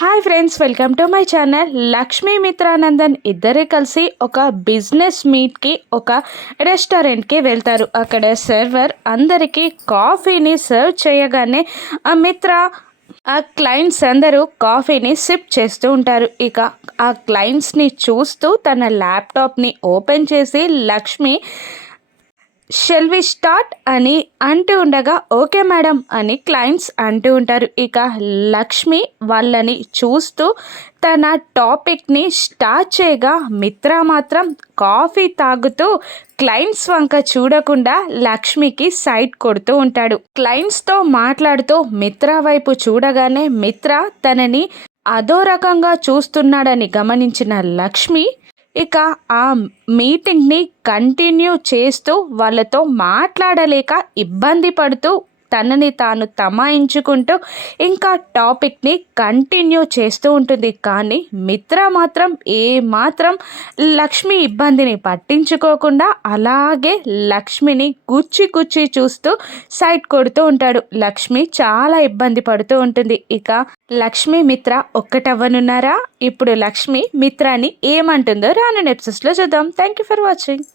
Hi friends welcome to my channel Lakshmi Mitranandan ఇద్దరే కలిసి ఒక బిజినెస్ మీట్కి ఒక రెస్టారెంట్కి వెళ్తారు. అక్కడ సర్వర్ అందరికీ కాఫీని సర్వ్ చేయగానే ఆ మిత్ర ఆ క్లయింట్స్ అందరూ కాఫీని సిప్ చేస్తూ ఉంటారు. ఇక ఆ క్లయింట్స్ని చూస్తూ తన ల్యాప్టాప్ని ఓపెన్ చేసి లక్ష్మి షెల్ వి స్టార్ట్ అని అంటూ ఉండగా ఓకే మేడం అని క్లయింట్స్ అంటూ ఉంటారు. ఇక లక్ష్మి వాళ్ళని చూస్తూ తన టాపిక్ని స్టార్ట్ చేయగా మిత్ర మాత్రం కాఫీ తాగుతూ క్లయింట్స్ వంక చూడకుండా లక్ష్మికి సైట్ కొడుతూ ఉంటాడు. క్లయింట్స్తో మాట్లాడుతూ మిత్ర వైపు చూడగానే మిత్ర తనని అదో రకంగా చూస్తున్నాడని గమనించిన లక్ష్మి ఇక ఆ మీటింగ్ని కంటిన్యూ చేస్తూ వాళ్ళతో మాట్లాడలేక ఇబ్బంది పడుతూ తనని తాను తమాయించుకుంటూ ఇంకా టాపిక్ని కంటిన్యూ చేస్తూ ఉంటుంది. కానీ మిత్ర మాత్రం ఏ మాత్రం లక్ష్మి ఇబ్బందిని పట్టించుకోకుండా అలాగే లక్ష్మిని గుచ్చి గుచ్చి చూస్తూ సైడ్ కొడుతూ ఉంటాడు. లక్ష్మి చాలా ఇబ్బంది పడుతూ ఉంటుంది. ఇక లక్ష్మి మిత్ర ఒక్కటవ్వనున్నారా? ఇప్పుడు లక్ష్మి మిత్రాని ఏమంటుందో రాను నెప్సెస్లో చూద్దాం. Thank you for watching